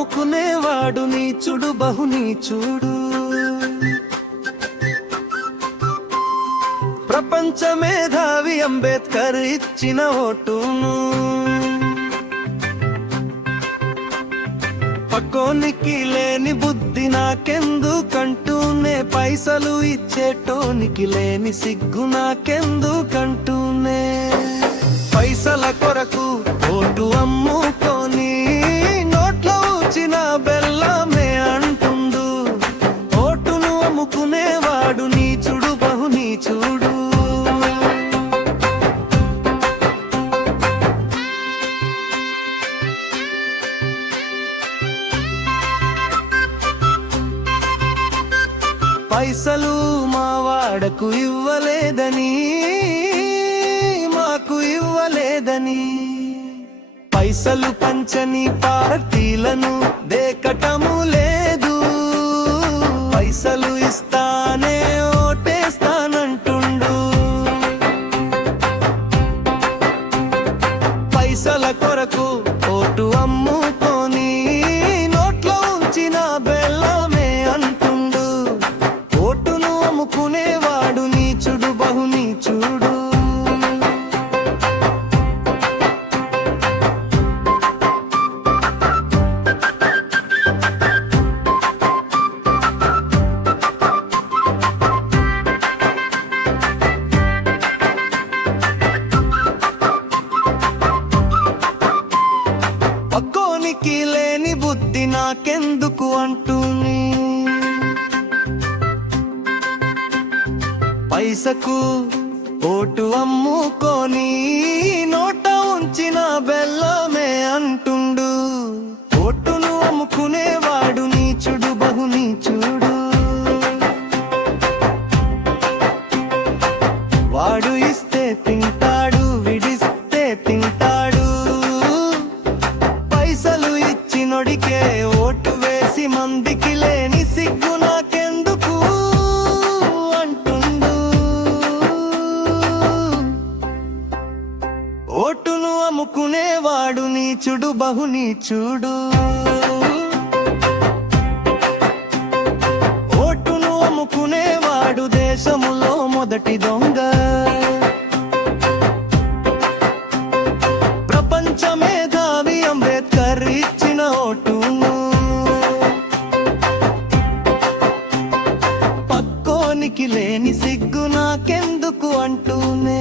అమ్ముకునేవాడు నీచుడు బహు నీచుడు. ప్రపంచ మేధావి అంబేద్కర్ ఇచ్చిన ఓటును. పక్కోనికి లేని బుద్ధి నాకెందుకంటూనే పైసలు ఇచ్చేటోనికి లేని సిగ్గు నాకెందుకంటూనే. పైసలు మా వాడకు ఇవ్వలేదని మాకు ఇవ్వలేదని. పైసలు పంచని పార్టీలను దేకటము లేదు. పైసలు ఇస్తానే ఓటేస్తానంటుండు. పైసల కొరకు ఓటు అమ్ము పక్కోనికి లేని బుద్ధి నాకెందుకు అంటూని పైసకు ఓటు అమ్ముకొని నోట ఉంచిన బెల్లమే అంటుండు. ఓటును అమ్ముకునేవాడు నీచుడు బహు నీచుడు వాడు ఇస్తే అమ్ముకునేవాడు నీచుడు బహు నీచుడు. ఓటును అమ్ముకునేవాడు దేశములో మొదటి దొంగ. ప్రపంచ మేధావి అంబేద్కర్ ఇచ్చిన ఓటును. పక్కోనికి లేని సిగ్గు నాకెందుకు అంటూనే.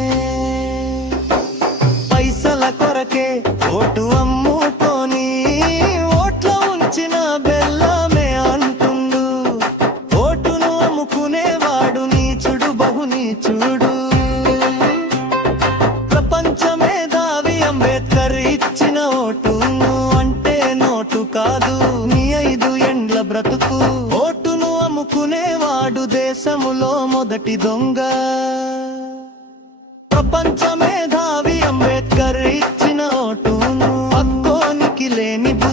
పైసల ఓటు అమ్ముకొని ఓట్లో ఉంచిన బెల్లమే అంటుండు. ఓటును అమ్ముకునేవాడు నీచుడు బహు నీచుడు ప్రపంచమే దావి అంబేద్కర్ ఇచ్చిన ఓటు అంటే నోటు కాదు. నీ ఐదు ఎండ్ల బ్రతుకు ఓటును అమ్ముకునేవాడు దేశములో మొదటి దొంగ. ప్రపంచ మేధా let me